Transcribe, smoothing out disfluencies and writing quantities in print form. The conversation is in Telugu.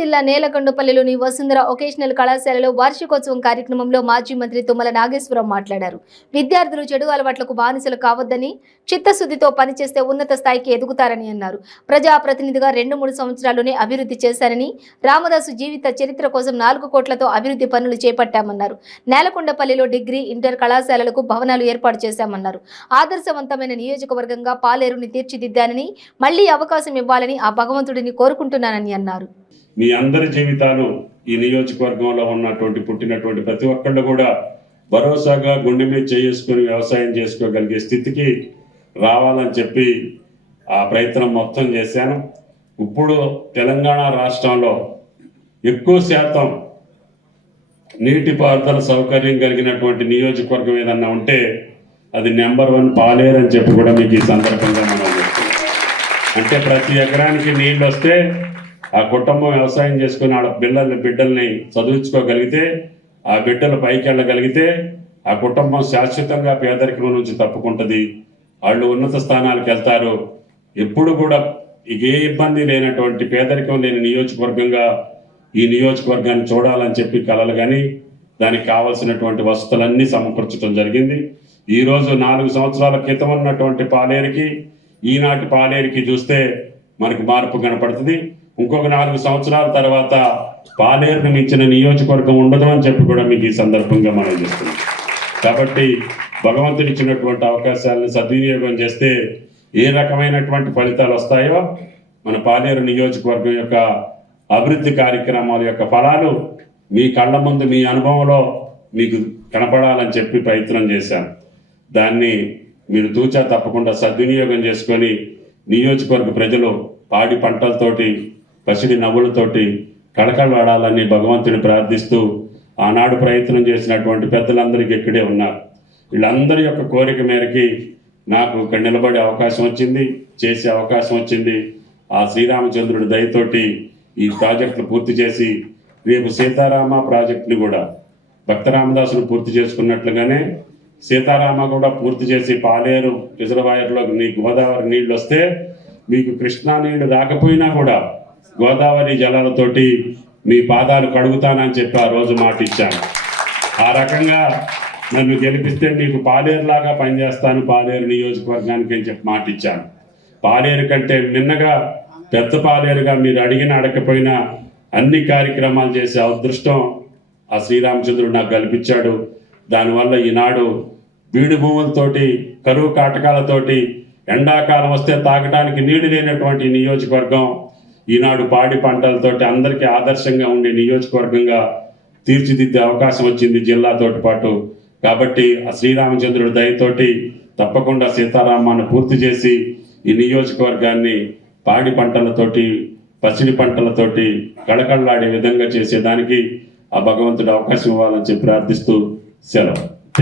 జిల్లా నేలకొండపల్లిలోని వసుంధర వొకేషనల్ కళాశాలలో వార్షికోత్సవం కార్యక్రమంలో మాజీ మంత్రి తుమ్మల నాగేశ్వరరావు మాట్లాడారు. విద్యార్థులు చెడు అలవాట్లకు బానిసలు కావద్దని, చిత్తశుద్ధితో పనిచేస్తే ఉన్నత స్థాయికి ఎదుగుతారని అన్నారు. ప్రజాప్రతినిధిగా 2-3 సంవత్సరాల్లోనే అభివృద్ధి చేశారని, రామదాసు జీవిత చరిత్ర కోసం 4 కోట్లతో అభివృద్ధి పనులు చేపట్టామన్నారు. నేలకొండపల్లిలో డిగ్రీ, ఇంటర్ కళాశాలలకు భవనాలు ఏర్పాటు చేశామన్నారు. ఆదర్శవంతమైన నియోజకవర్గంగా పాలేరుని తీర్చిదిద్దానని, మళ్లీ అవకాశం ఇవ్వాలని ఆ భగవంతుడిని కోరుకుంటున్నానని అన్నారు. మీ అందరి జీవితాలు ఈ నియోజకవర్గంలో పుట్టినటువంటి ప్రతి ఒక్కళ్ళు కూడా భరోసాగా గుండె మీద చేసుకుని వ్యవసాయం చేసుకోగలిగే స్థితికి రావాలని చెప్పి ఆ ప్రయత్నం మొత్తం చేశాను. ఇప్పుడు తెలంగాణ రాష్ట్రంలో ఎక్కువ శాతం నీటిపారుదల సౌకర్యం కలిగినటువంటి నియోజకవర్గం ఏదన్నా ఉంటే అది నెంబర్ 1 పాలేరు అని చెప్పి కూడా మీకు ఈ సందర్భంగా మనం చెప్తున్నాం. అంటే ప్రతి ఎకరానికి నీళ్ళు వస్తే ఆ కుటుంబం వ్యవసాయం చేసుకుని వాళ్ళ బిడ్డల్ని చదివించుకోగలిగితే, ఆ బిడ్డలు పైకి వెళ్ళగలిగితే ఆ కుటుంబం శాశ్వతంగా పేదరికం నుంచి తప్పుకుంటుంది. వాళ్ళు ఉన్నత స్థానాలకు వెళ్తారు. ఎప్పుడు కూడా ఏ ఇబ్బంది లేనటువంటి పేదరికం లేని నియోజకవర్గంగా ఈ నియోజకవర్గాన్ని చూడాలని చెప్పి కలలు కానీ దానికి కావాల్సినటువంటి వసతులన్నీ సమకూర్చడం జరిగింది. ఈరోజు 4 సంవత్సరాల క్రితం ఉన్నటువంటి పాలేరుకి ఈనాటి పాలేరుకి చూస్తే మనకు మార్పు కనపడుతుంది. ఇంకొక 4 సంవత్సరాల తర్వాత పాలేరుని మించిన నియోజకవర్గం ఉండదు అని చెప్పి కూడా మీకు ఈ సందర్భంగా మనం చేస్తున్నాం. కాబట్టి భగవంతుడు ఇచ్చినటువంటి అవకాశాలను సద్వినియోగం చేస్తే ఏ రకమైనటువంటి ఫలితాలు వస్తాయో మన పాలేరు నియోజకవర్గం యొక్క అభివృద్ధి కార్యక్రమాల యొక్క ఫలాలు మీ కళ్ళ ముందు మీ అనుభవంలో మీకు కనపడాలని చెప్పి ప్రయత్నం చేశాను. దాన్ని మీరు తూచా తప్పకుండా సద్వినియోగం చేసుకొని నియోజకవర్గ ప్రజలు పాడి పంటలతోటి పసిడి నవ్వులతోటి కళకళలాడాలని భగవంతుని ప్రార్థిస్తూ ఆనాడు ప్రయత్నం చేసినటువంటి పెద్దలందరికీ ఇక్కడే ఉన్నారు. వీళ్ళందరి యొక్క కోరిక మేరకి నాకు ఇక్కడ నిలబడే అవకాశం వచ్చింది, చేసే అవకాశం వచ్చింది. ఆ శ్రీరామచంద్రుడి దయతోటి ఈ ప్రాజెక్టులు పూర్తి చేసి రేపు సీతారామ ప్రాజెక్టుని కూడా భక్తరామదాసును పూర్తి చేసుకున్నట్లుగానే సీతారామ కూడా పూర్తి చేసి పాలేరు రిజర్వాయర్లో గోదావరి నీళ్ళు వస్తే మీకు కృష్ణా నీళ్లు రాకపోయినా కూడా గోదావరి జలాలతోటి మీ పాదాలు కడుగుతానని చెప్పి ఆ రోజు మాట ఇచ్చాను. ఆ రకంగా నన్ను గెలిపిస్తే మీకు పాలేరులాగా పనిచేస్తాను పాలేరు నియోజకవర్గానికి అని చెప్పి మాట ఇచ్చాను. పాలేరు కంటే నిన్నగా పెద్ద పాలేరుగా మీరు అడగకపోయినా అన్ని కార్యక్రమాలు చేసే అదృష్టం ఆ శ్రీరామచంద్రుడు నాకు కల్పించాడు. దానివల్ల ఈనాడు బీడు భూములతోటి కరువు కాటకాలతోటి ఎండాకాలం వస్తే తాగడానికి నీళ్లు లేనటువంటి నియోజకవర్గం ఈనాడు పాడి పంటలతోటి అందరికీ ఆదర్శంగా ఉండే నియోజకవర్గంగా తీర్చిదిద్దే అవకాశం వచ్చింది జిల్లాతోటి పాటు. కాబట్టి ఆ శ్రీరామచంద్రుడి దయతోటి తప్పకుండా సీతారామాన్ని పూర్తి చేసి ఈ నియోజకవర్గాన్ని పాడి పంటలతోటి పసిడి పంటలతోటి కళకళలాడే విధంగా చేసేదానికి ఆ భగవంతుడు అవకాశం ఇవ్వాలని చెప్పి ప్రార్థిస్తూ సెలవు.